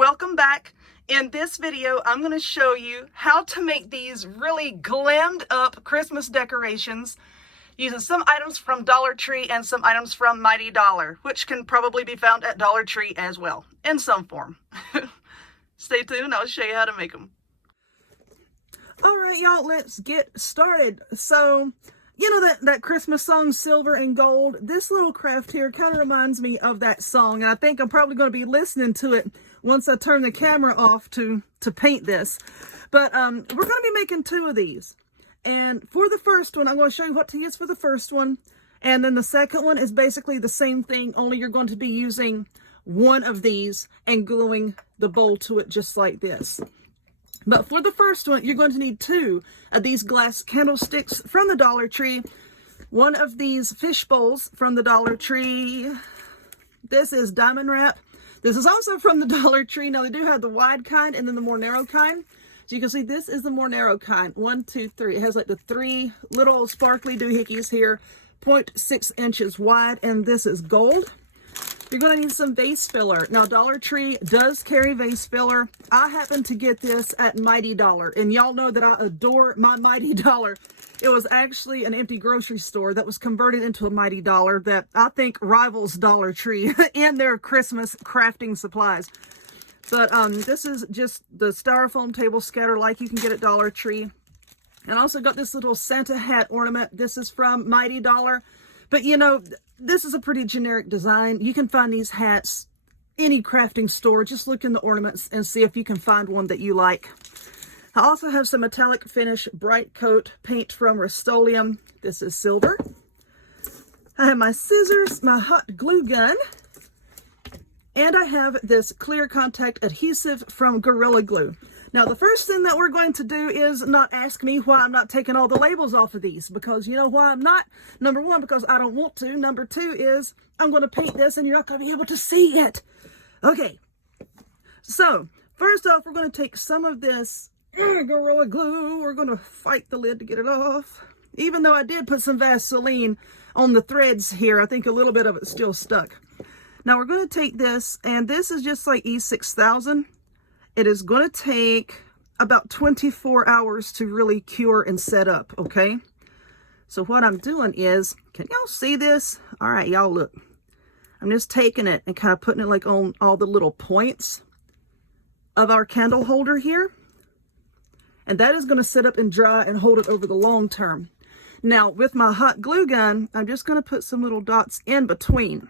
welcome back. In this video, I'm going to show you how to make these really glammed up Christmas decorations using some items from Dollar Tree and some items from Mighty Dollar, which can probably be found at Dollar Tree as well, in some form. Stay tuned, I'll show you how to make them. Alright y'all, let's get started. So, you know that Christmas song, Silver and Gold? This little craft here kind of reminds me of that song, and I think I'm probably going to be listening to it once I turn the camera off to paint this. But we're going to be making two of these. And for the first one, I'm going to show you what to use for the first one. And then the second one is basically the same thing, only you're going to be using one of these and gluing the bowl to it just like this. But for the first one, you're going to need two of these glass candlesticks from the Dollar Tree, one of these fish bowls from the Dollar Tree. This is diamond wrap. This is also from the Dollar Tree. Now, they do have the wide kind and then the more narrow kind. So you can see this is the more narrow kind. 1, 2, 3. It has like the 3 little sparkly doohickeys here, 0.6 inches wide, and this is gold. You're going to need some vase filler. Now, Dollar Tree does carry vase filler. I happen to get this at Mighty Dollar, and y'all know that I adore my Mighty Dollar. It was actually an empty grocery store that was converted into a Mighty Dollar that I think rivals Dollar Tree in their Christmas crafting supplies. But this is just the styrofoam table scatter like you can get at Dollar Tree. And I also got this little Santa hat ornament. This is from Mighty Dollar. But you know, this is a pretty generic design. You can find these hats any crafting store. Just look in the ornaments and see if you can find one that you like. I also have some metallic finish bright coat paint from Rust-Oleum. This is silver. I have my scissors, my hot glue gun, and I have this clear contact adhesive from Gorilla Glue. Now, the first thing that we're going to do is not ask me why I'm not taking all the labels off of these, because you know why I'm not? Number one, because I don't want to. Number two is I'm going to paint this and you're not going to be able to see it. Okay, so first off, we're going to take some of this Gorilla Glue. We're going to fight the lid to get it off. Even though I did put some Vaseline on the threads here, I think a little bit of it's still stuck. Now we're going to take this, and this is just like E6000. It is going to take about 24 hours to really cure and set up, okay? So what I'm doing is, can y'all see this? All right, y'all look. I'm just taking it and kind of putting it like on all the little points of our candle holder here. And that is going to sit up and dry and hold it over the long term. Now, with my hot glue gun, I'm just going to put some little dots in between.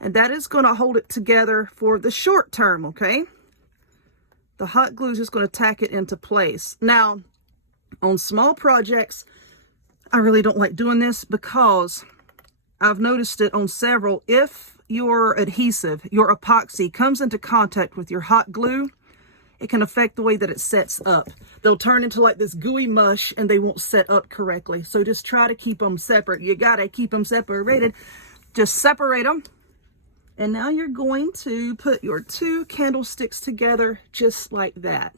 And that is going to hold it together for the short term, okay? The hot glue is just going to tack it into place. Now, on small projects, I really don't like doing this because I've noticed it on several. If your adhesive, your epoxy, comes into contact with your hot glue, it can affect the way that it sets up. They'll turn into like this gooey mush and they won't set up correctly. So just try to keep them separate. You got to keep them separated. Just separate them. And now you're going to put your two candlesticks together just like that.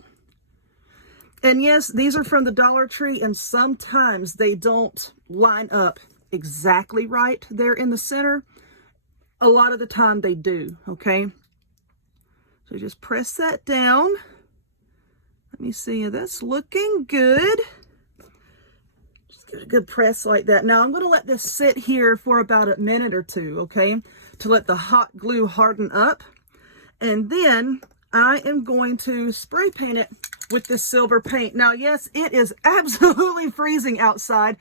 And yes, these are from the Dollar Tree, and sometimes they don't line up exactly right there in the center. A lot of the time they do, okay? So just press that down. Let me see, that's looking good. Just give it a good press like that. Now I'm going to let this sit here for about a minute or two, okay? To let the hot glue harden up. And then I am going to spray paint it with this silver paint. Now, yes, it is absolutely freezing outside,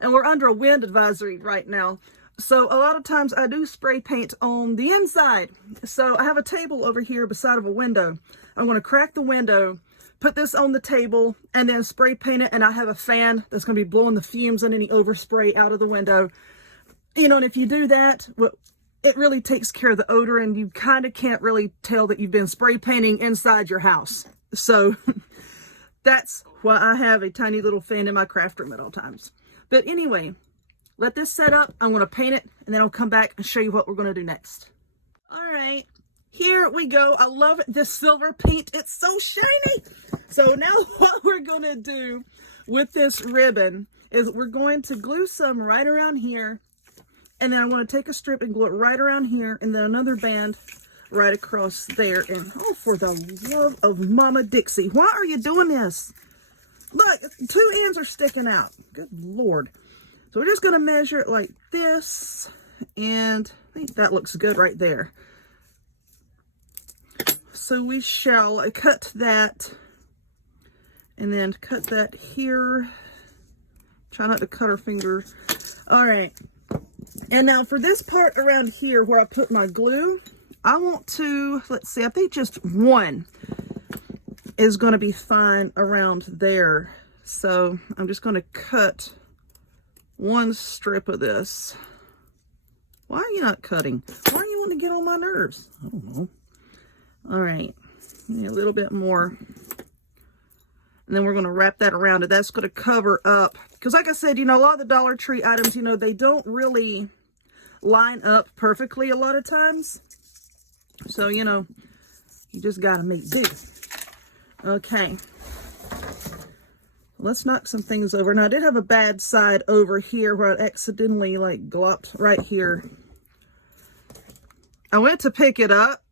and we're under a wind advisory right now. So a lot of times I do spray paint on the inside. So I have a table over here beside of a window. I'm going to crack the window, put this on the table, and then spray paint it. And I have a fan that's going to be blowing the fumes and any overspray out of the window. You know, and if you do that, well, it really takes care of the odor, and you kind of can't really tell that you've been spray painting inside your house. So that's why I have a tiny little fan in my craft room at all times. But anyway, let this set up. I'm going to paint it, and then I'll come back and show you what we're going to do next. All right, here we go. I love this silver paint. It's so shiny. So now what we're going to do with this ribbon is we're going to glue some right around here. And then I want to take a strip and glue it right around here, and then another band right across there. And oh, for the love of Mama Dixie, why are you doing this? Look, 2 ends are sticking out. Good Lord. So we're just going to measure it like this, and I think that looks good right there. So we shall cut that, and then cut that here. Try not to cut our fingers. All right. And now for this part around here where I put my glue, I want to, let's see, I think just 1 is going to be fine around there. So I'm just going to cut 1 strip of this. Why are you not cutting? Why are you wanting to get on my nerves? I don't know. All right, a little bit more. And then we're going to wrap that around it. That's going to cover up. Because like I said, you know, a lot of the Dollar Tree items, you know, they don't really line up perfectly a lot of times. So, you know, you just got to make do. Okay. Let's knock some things over. Now, I did have a bad side over here where I accidentally, like, glopped right here. I went to pick it up,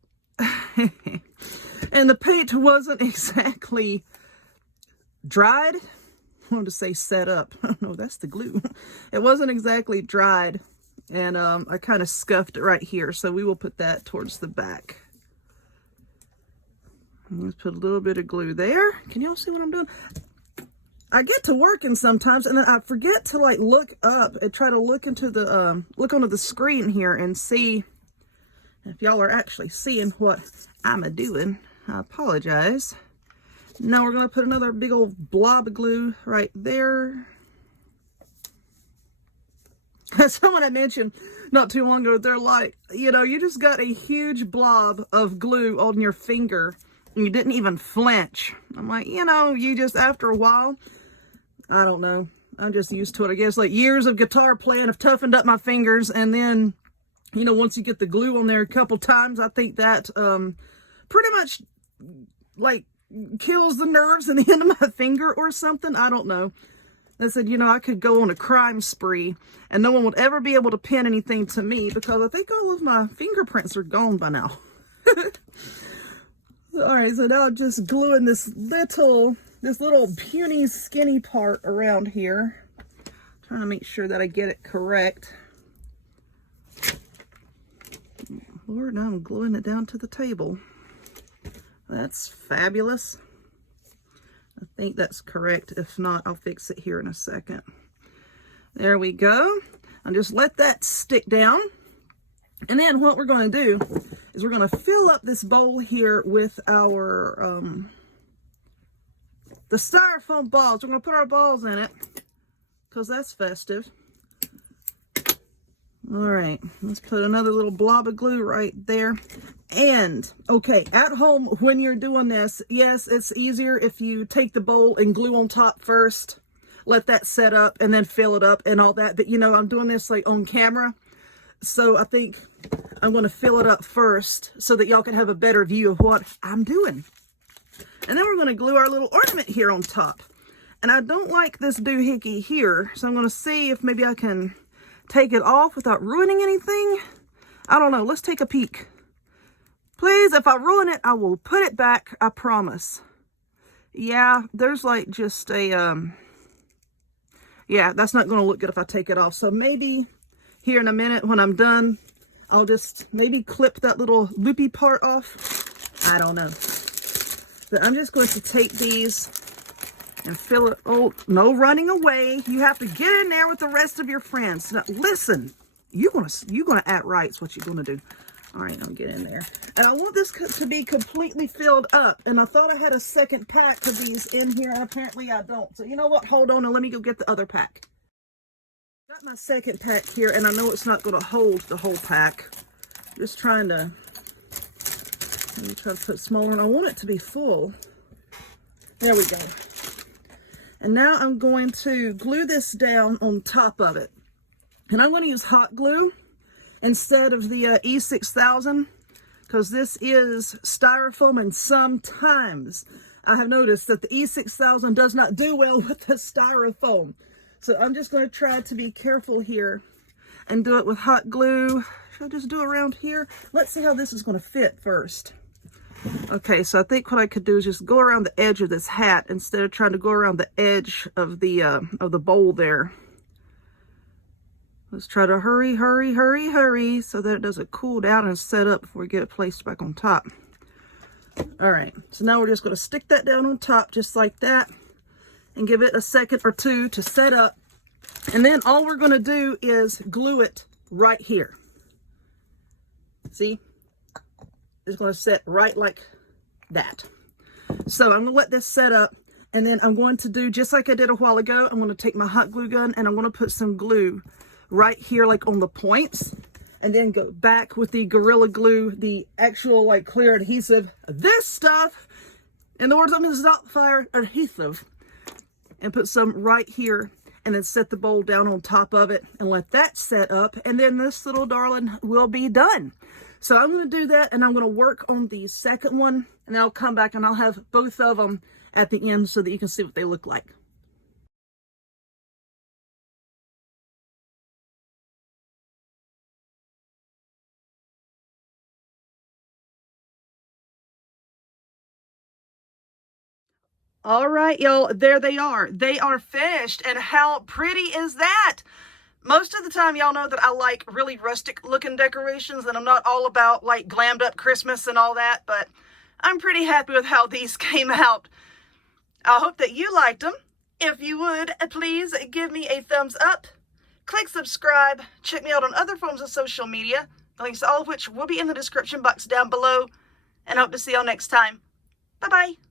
and the paint wasn't exactly dried. I wanted to say set up. No, that's the glue. It wasn't exactly dried, and I kind of scuffed it right here, so we will put that towards the back. Let's put a little bit of glue there. Can y'all see what I'm doing? I get to working sometimes, and then I forget to like look up and try to look into the look onto the screen here and see if y'all are actually seeing what I'm doing. I apologize. Now we're going to put another big old blob of glue right there. Someone had mentioned not too long ago, they're like, you know, you just got a huge blob of glue on your finger and you didn't even flinch. I'm like, you know, you just, after a while, I don't know. I'm just used to it. I guess like years of guitar playing have toughened up my fingers. And then, you know, once you get the glue on there a couple times, I think that pretty much like kills the nerves in the end of my finger or something. I don't know. I said, you know, I could go on a crime spree and no one would ever be able to pin anything to me because I think all of my fingerprints are gone by now. All right, so now I'm just gluing this little puny skinny part around here. Trying to make sure that I get it correct. Lord, now I'm gluing it down to the table. That's fabulous. I think that's correct. If not, I'll fix it here in a second. There we go. I'll just let that stick down. And then what we're going to do is we're going to fill up this bowl here with our, the styrofoam balls. We're going to put our balls in it because that's festive. All right, let's put another little blob of glue right there. And, okay, at home when you're doing this, yes, it's easier if you take the bowl and glue on top first, let that set up, and then fill it up and all that. But, you know, I'm doing this, like, on camera, so I think I'm going to fill it up first so that y'all can have a better view of what I'm doing. And then we're going to glue our little ornament here on top. And I don't like this doohickey here, so I'm going to see if maybe I can take it off without ruining anything. I don't know. Let's take a peek. Please, if I ruin it, I will put it back. I promise. Yeah, there's like just a, yeah, that's not going to look good if I take it off. So maybe here in a minute when I'm done, I'll just maybe clip that little loopy part off. I don't know. But I'm just going to take these and fill it. Oh, no running away. You have to get in there with the rest of your friends. Now, listen, you're gonna act right. It's what you're gonna do. All right, I'll get in there. And I want this to be completely filled up. And I thought I had a second pack of these in here, and apparently I don't. So you know what? Hold on and let me go get the other pack. Got my second pack here, and I know it's not gonna hold the whole pack. Just trying to, let me try to put smaller, and I want it to be full. There we go. And now I'm going to glue this down on top of it. And I'm going to use hot glue instead of the E6000 because this is styrofoam, and sometimes I have noticed that the E6000 does not do well with the styrofoam. So I'm just going to try to be careful here. and do it with hot glue. Should I just do around here? Let's see how this is going to fit first. Okay, so I think what I could do is just go around the edge of this hat instead of trying to go around the edge of the bowl there. Let's try to hurry, hurry, hurry, hurry so that it doesn't cool down and set up before we get it placed back on top. All right, so now we're just going to stick that down on top just like that and give it a second or two to set up. And then all we're going to do is glue it right here. See? It's going to set right like that. So I'm going to let this set up, and then I'm going to do just like I did a while ago. I'm going to take my hot glue gun and I'm going to put some glue right here like on the points, and then go back with the Gorilla Glue, the actual like clear adhesive, this stuff, in the words of Mrs. Doubtfire, adhesive, and put some right here, and then set the bowl down on top of it and let that set up, and then this little darling will be done. So I'm going to do that, and I'm going to work on the second one, and then I'll come back and I'll have both of them at the end so that you can see what they look like. All right, y'all, there they are. They are finished, and how pretty is that? Most of the time, y'all know that I like really rustic looking decorations, and I'm not all about like glammed up Christmas and all that, but I'm pretty happy with how these came out. I hope that you liked them. If you would, please give me a thumbs up, click subscribe, check me out on other forms of social media, links to all of which will be in the description box down below, and hope to see y'all next time. Bye-bye.